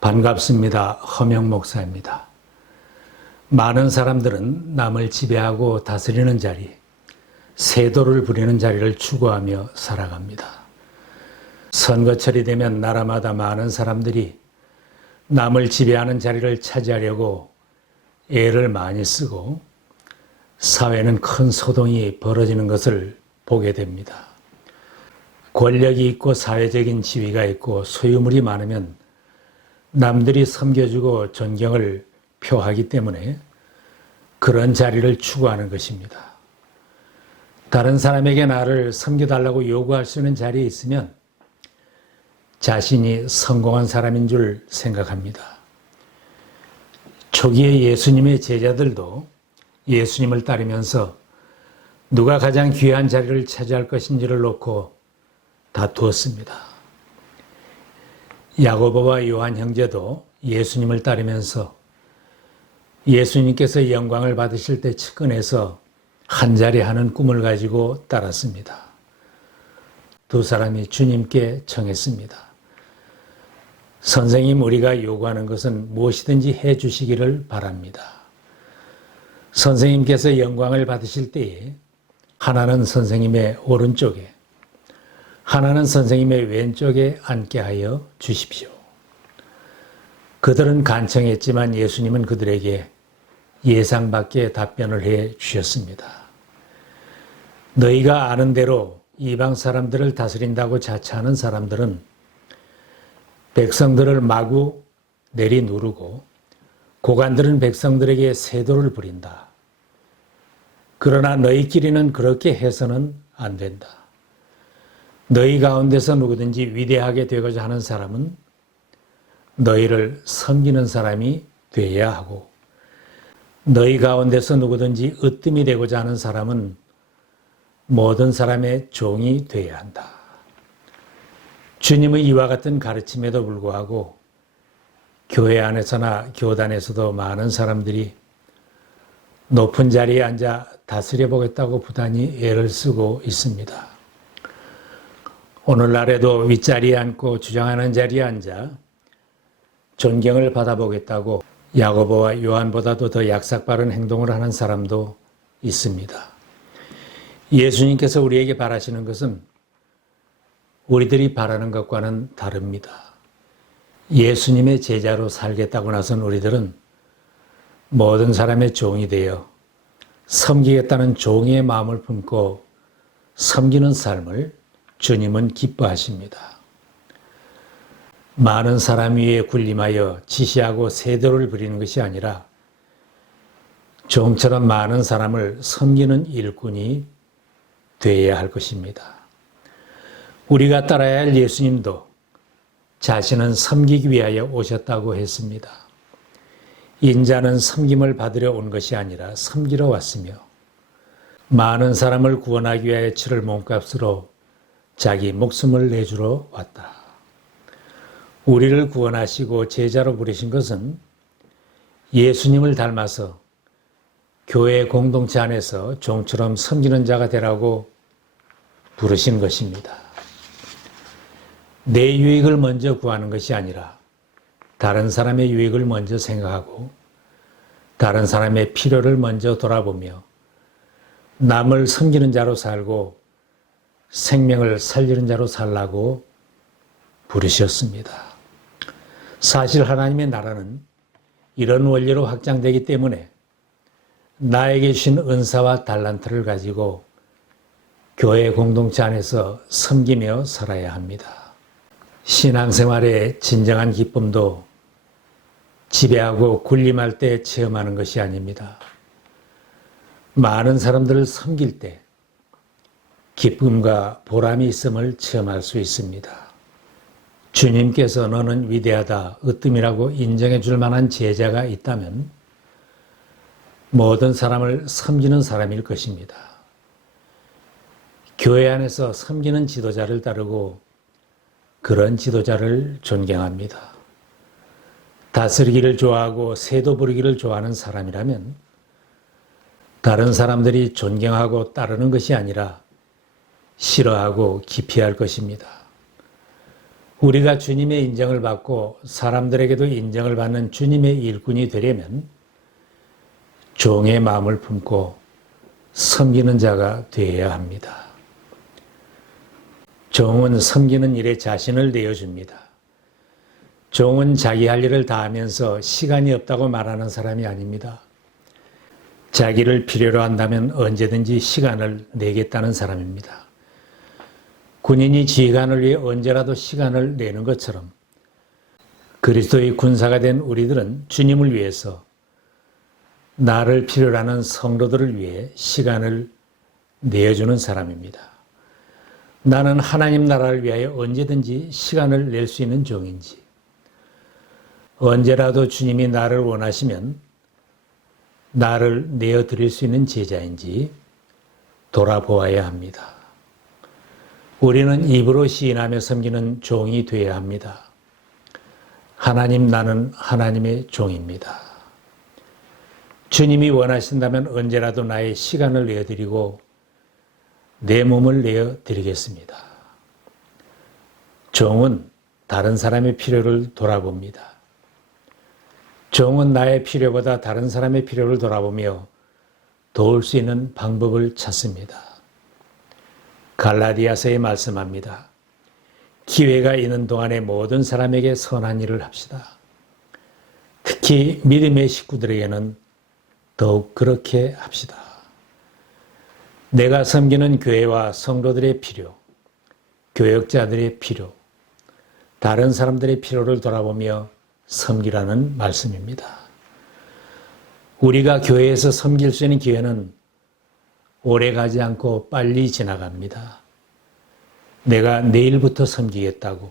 반갑습니다. 허명 목사입니다. 많은 사람들은 남을 지배하고 다스리는 자리, 세도를 부리는 자리를 추구하며 살아갑니다. 선거철이 되면 나라마다 많은 사람들이 남을 지배하는 자리를 차지하려고 애를 많이 쓰고 사회는 큰 소동이 벌어지는 것을 보게 됩니다. 권력이 있고 사회적인 지위가 있고 소유물이 많으면 남들이 섬겨주고 존경을 표하기 때문에 그런 자리를 추구하는 것입니다. 다른 사람에게 나를 섬겨달라고 요구할 수 있는 자리에 있으면 자신이 성공한 사람인 줄 생각합니다. 초기에 예수님의 제자들도 예수님을 따르면서 누가 가장 귀한 자리를 차지할 것인지를 놓고 다투었습니다. 야고보와 요한 형제도 예수님을 따르면서 예수님께서 영광을 받으실 때 측근에서 한자리 하는 꿈을 가지고 따랐습니다. 두 사람이 주님께 청했습니다. 선생님, 우리가 요구하는 것은 무엇이든지 해 주시기를 바랍니다. 선생님께서 영광을 받으실 때에 하나는 선생님의 오른쪽에, 하나는 선생님의 왼쪽에 앉게 하여 주십시오. 그들은 간청했지만 예수님은 그들에게 예상 밖의 답변을 해 주셨습니다. 너희가 아는 대로 이방 사람들을 다스린다고 자처하는 사람들은 백성들을 마구 내리누르고 고관들은 백성들에게 세도를 부린다. 그러나 너희끼리는 그렇게 해서는 안 된다. 너희 가운데서 누구든지 위대하게 되고자 하는 사람은 너희를 섬기는 사람이 되어야 하고, 너희 가운데서 누구든지 으뜸이 되고자 하는 사람은 모든 사람의 종이 되어야 한다. 주님의 이와 같은 가르침에도 불구하고 교회 안에서나 교단에서도 많은 사람들이 높은 자리에 앉아 다스려 보겠다고 부단히 애를 쓰고 있습니다. 오늘날에도 윗자리에 앉고 주장하는 자리에 앉아 존경을 받아보겠다고 야고보와 요한보다도 더 약삭빠른 행동을 하는 사람도 있습니다. 예수님께서 우리에게 바라시는 것은 우리들이 바라는 것과는 다릅니다. 예수님의 제자로 살겠다고 나선 우리들은 모든 사람의 종이 되어 섬기겠다는 종의 마음을 품고 섬기는 삶을 주님은 기뻐하십니다. 많은 사람 위에 군림하여 지시하고 세도를 부리는 것이 아니라 종처럼 많은 사람을 섬기는 일꾼이 되어야 할 것입니다. 우리가 따라야 할 예수님도 자신은 섬기기 위하여 오셨다고 했습니다. 인자는 섬김을 받으려 온 것이 아니라 섬기러 왔으며 많은 사람을 구원하기 위하여 치를 몸값으로 자기 목숨을 내주러 왔다. 우리를 구원하시고 제자로 부르신 것은 예수님을 닮아서 교회 공동체 안에서 종처럼 섬기는 자가 되라고 부르신 것입니다. 내 유익을 먼저 구하는 것이 아니라 다른 사람의 유익을 먼저 생각하고 다른 사람의 필요를 먼저 돌아보며 남을 섬기는 자로 살고 생명을 살리는 자로 살라고 부르셨습니다. 사실 하나님의 나라는 이런 원리로 확장되기 때문에 나에게 주신 은사와 달란트를 가지고 교회 공동체 안에서 섬기며 살아야 합니다. 신앙생활의 진정한 기쁨도 지배하고 군림할 때 체험하는 것이 아닙니다. 많은 사람들을 섬길 때 기쁨과 보람이 있음을 체험할 수 있습니다. 주님께서 너는 위대하다, 으뜸이라고 인정해 줄 만한 제자가 있다면 모든 사람을 섬기는 사람일 것입니다. 교회 안에서 섬기는 지도자를 따르고 그런 지도자를 존경합니다. 다스리기를 좋아하고 세도 부리기를 좋아하는 사람이라면 다른 사람들이 존경하고 따르는 것이 아니라 싫어하고 기피할 것입니다. 우리가 주님의 인정을 받고 사람들에게도 인정을 받는 주님의 일꾼이 되려면 종의 마음을 품고 섬기는 자가 되어야 합니다. 종은 섬기는 일에 자신을 내어줍니다. 종은 자기 할 일을 다 하면서 시간이 없다고 말하는 사람이 아닙니다. 자기를 필요로 한다면 언제든지 시간을 내겠다는 사람입니다. 군인이 지휘관을 위해 언제라도 시간을 내는 것처럼 그리스도의 군사가 된 우리들은 주님을 위해서 나를 필요로 하는 성도들을 위해 시간을 내어주는 사람입니다. 나는 하나님 나라를 위하여 언제든지 시간을 낼 수 있는 종인지, 언제라도 주님이 나를 원하시면 나를 내어드릴 수 있는 제자인지 돌아보아야 합니다. 우리는 입으로 시인하며 섬기는 종이 되어야 합니다. 하나님, 나는 하나님의 종입니다. 주님이 원하신다면 언제라도 나의 시간을 내어드리고 내 몸을 내어드리겠습니다. 종은 다른 사람의 필요를 돌아봅니다. 종은 나의 필요보다 다른 사람의 필요를 돌아보며 도울 수 있는 방법을 찾습니다. 갈라디아서에 말씀합니다. 기회가 있는 동안에 모든 사람에게 선한 일을 합시다. 특히 믿음의 식구들에게는 더욱 그렇게 합시다. 내가 섬기는 교회와 성도들의 필요, 교역자들의 필요, 다른 사람들의 필요를 돌아보며 섬기라는 말씀입니다. 우리가 교회에서 섬길 수 있는 기회는 오래 가지 않고 빨리 지나갑니다. 내가 내일부터 섬기겠다고,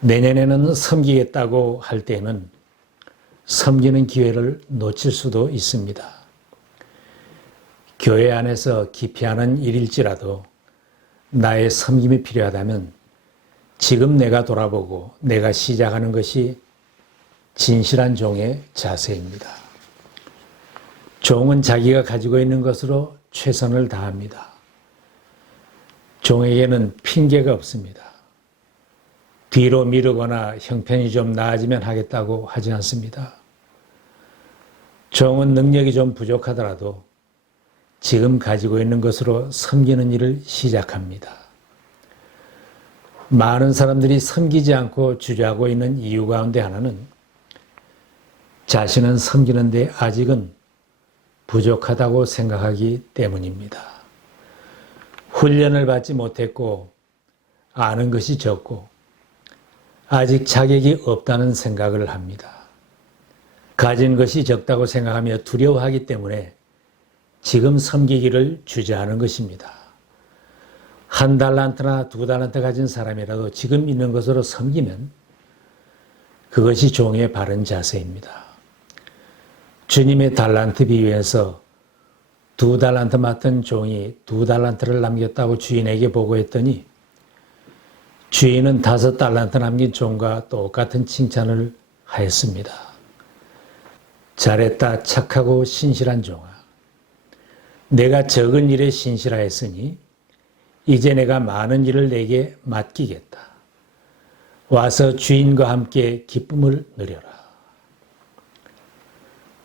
내년에는 섬기겠다고 할 때는 섬기는 기회를 놓칠 수도 있습니다. 교회 안에서 기피하는 일일지라도 나의 섬김이 필요하다면 지금 내가 돌아보고 내가 시작하는 것이 진실한 종의 자세입니다. 종은 자기가 가지고 있는 것으로 최선을 다합니다. 종에게는 핑계가 없습니다. 뒤로 미루거나 형편이 좀 나아지면 하겠다고 하지 않습니다. 종은 능력이 좀 부족하더라도 지금 가지고 있는 것으로 섬기는 일을 시작합니다. 많은 사람들이 섬기지 않고 주저하고 있는 이유 가운데 하나는 자신은 섬기는데 아직은 부족하다고 생각하기 때문입니다. 훈련을 받지 못했고 아는 것이 적고 아직 자격이 없다는 생각을 합니다. 가진 것이 적다고 생각하며 두려워하기 때문에 지금 섬기기를 주저하는 것입니다. 1달란트나 2달란트 가진 사람이라도 지금 있는 것으로 섬기면 그것이 종의 바른 자세입니다. 주님의 달란트 비유에서 2달란트 맡은 종이 2달란트를 남겼다고 주인에게 보고했더니 주인은 5달란트 남긴 종과 똑같은 칭찬을 하였습니다. 잘했다, 착하고 신실한 종아. 내가 적은 일에 신실하였으니 이제 내가 많은 일을 내게 맡기겠다. 와서 주인과 함께 기쁨을 누려라.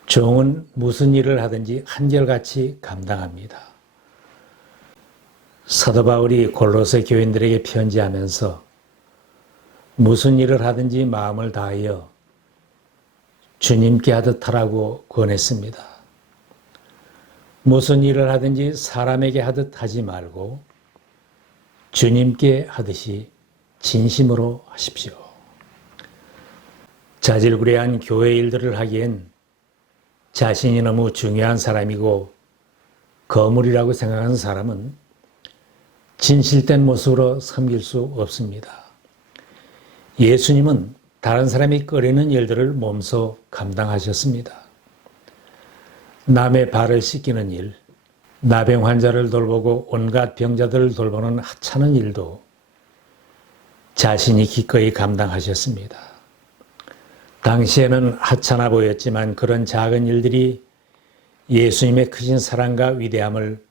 종은 무슨 일을 하든지 한결같이 감당합니다. 사도 바울이 골로새 교인들에게 편지하면서 무슨 일을 하든지 마음을 다하여 주님께 하듯 하라고 권했습니다. 무슨 일을 하든지 사람에게 하듯 하지 말고 주님께 하듯이 진심으로 하십시오. 자질구레한 교회 일들을 하기엔 자신이 너무 중요한 사람이고 거물이라고 생각하는 사람은 진실된 모습으로 섬길 수 없습니다. 예수님은 다른 사람이 꺼리는 일들을 몸소 감당하셨습니다. 남의 발을 씻기는 일, 나병 환자를 돌보고 온갖 병자들을 돌보는 하찮은 일도 자신이 기꺼이 감당하셨습니다. 당시에는 하찮아 보였지만 그런 작은 일들이 예수님의 크신 사랑과 위대함을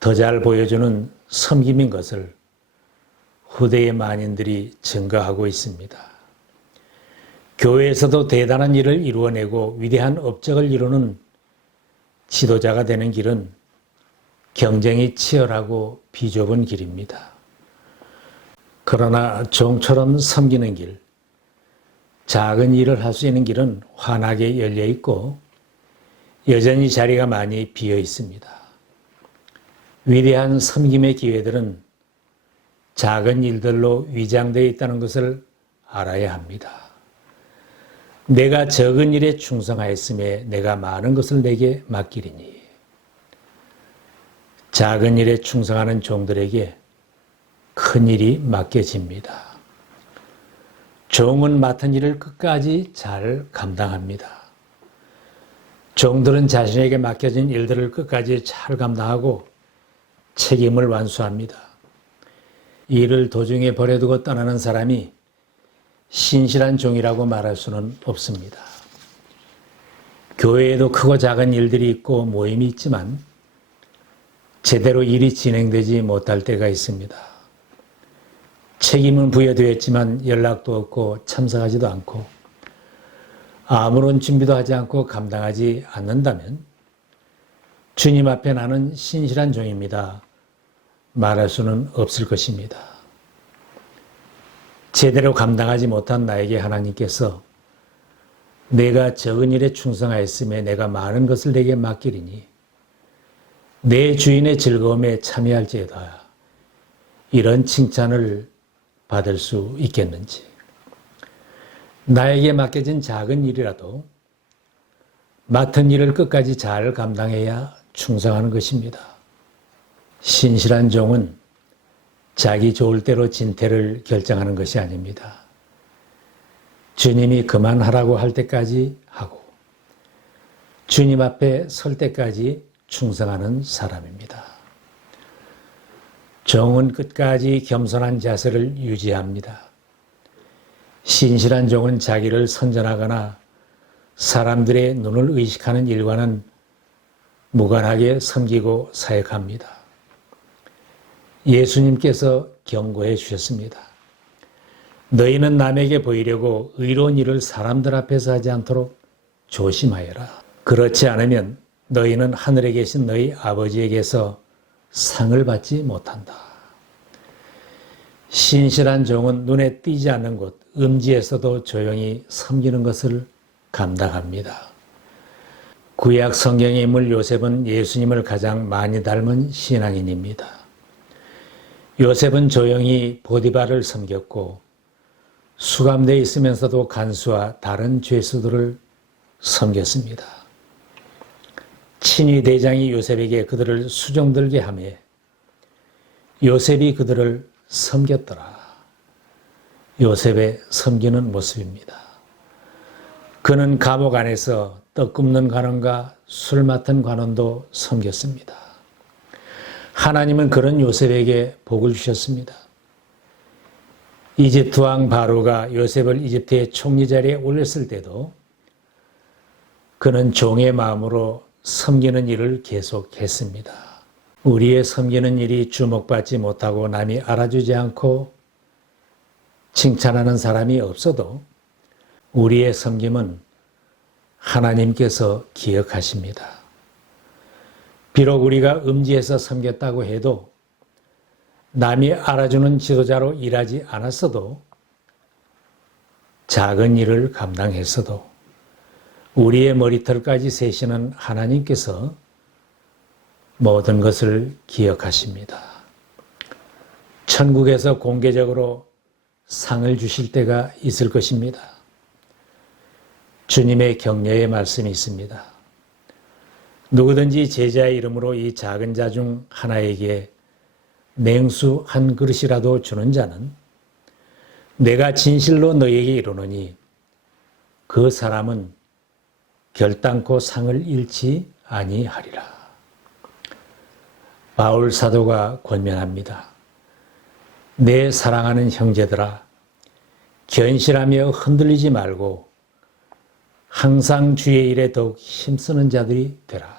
더 잘 보여주는 섬김인 것을 후대의 만인들이 증가하고 있습니다. 교회에서도 대단한 일을 이루어내고 위대한 업적을 이루는 지도자가 되는 길은 경쟁이 치열하고 비좁은 길입니다. 그러나 종처럼 섬기는 길, 작은 일을 할 수 있는 길은 환하게 열려 있고 여전히 자리가 많이 비어 있습니다. 위대한 섬김의 기회들은 작은 일들로 위장되어 있다는 것을 알아야 합니다. 내가 적은 일에 충성하였음에 내가 많은 것을 내게 맡기리니. 작은 일에 충성하는 종들에게 큰 일이 맡겨집니다. 종은 맡은 일을 끝까지 잘 감당합니다. 종들은 자신에게 맡겨진 일들을 끝까지 잘 감당하고 책임을 완수합니다. 일을 도중에 버려두고 떠나는 사람이 신실한 종이라고 말할 수는 없습니다. 교회에도 크고 작은 일들이 있고 모임이 있지만 제대로 일이 진행되지 못할 때가 있습니다. 책임은 부여되었지만 연락도 없고 참석하지도 않고 아무런 준비도 하지 않고 감당하지 않는다면 주님 앞에 나는 신실한 종입니다. 말할 수는 없을 것입니다. 제대로 감당하지 못한 나에게 하나님께서 내가 적은 일에 충성하였음에 내가 많은 것을 내게 맡기리니 내 주인의 즐거움에 참여할지어다. 이런 칭찬을 받을 수 있겠는지. 나에게 맡겨진 작은 일이라도 맡은 일을 끝까지 잘 감당해야 충성하는 것입니다. 신실한 종은 자기 좋을 대로 진퇴를 결정하는 것이 아닙니다. 주님이 그만하라고 할 때까지 하고 주님 앞에 설 때까지 충성하는 사람입니다. 종은 끝까지 겸손한 자세를 유지합니다. 신실한 종은 자기를 선전하거나 사람들의 눈을 의식하는 일과는 무관하게 섬기고 사역합니다. 예수님께서 경고해 주셨습니다. 너희는 남에게 보이려고 의로운 일을 사람들 앞에서 하지 않도록 조심하여라. 그렇지 않으면 너희는 하늘에 계신 너희 아버지에게서 상을 받지 못한다. 신실한 종은 눈에 띄지 않는 곳, 음지에서도 조용히 섬기는 것을 감당합니다. 구약 성경의 인물 요셉은 예수님을 가장 많이 닮은 신앙인입니다. 요셉은 조용히 보디발을 섬겼고 수감되어 있으면서도 간수와 다른 죄수들을 섬겼습니다. 친위 대장이 요셉에게 그들을 수종들게 하며 요셉이 그들을 섬겼더라. 요셉의 섬기는 모습입니다. 그는 감옥 안에서 떡 굽는 관원과 술 맡은 관원도 섬겼습니다. 하나님은 그런 요셉에게 복을 주셨습니다. 이집트 왕 바로가 요셉을 이집트의 총리 자리에 올렸을 때도 그는 종의 마음으로 섬기는 일을 계속했습니다. 우리의 섬기는 일이 주목받지 못하고 남이 알아주지 않고 칭찬하는 사람이 없어도 우리의 섬김은 하나님께서 기억하십니다. 비록 우리가 음지에서 섬겼다고 해도 남이 알아주는 지도자로 일하지 않았어도 작은 일을 감당했어도 우리의 머리털까지 세시는 하나님께서 모든 것을 기억하십니다. 천국에서 공개적으로 상을 주실 때가 있을 것입니다. 주님의 격려의 말씀이 있습니다. 누구든지 제자의 이름으로 이 작은 자 중 하나에게 냉수 한 그릇이라도 주는 자는 내가 진실로 너희에게 이르노니 그 사람은 결단코 상을 잃지 아니하리라. 바울 사도가 권면합니다. 내 사랑하는 형제들아, 견실하며 흔들리지 말고 항상 주의 일에 더욱 힘쓰는 자들이 되라.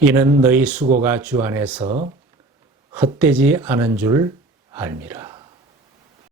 이는 너희 수고가 주 안에서 헛되지 않은 줄 알미라.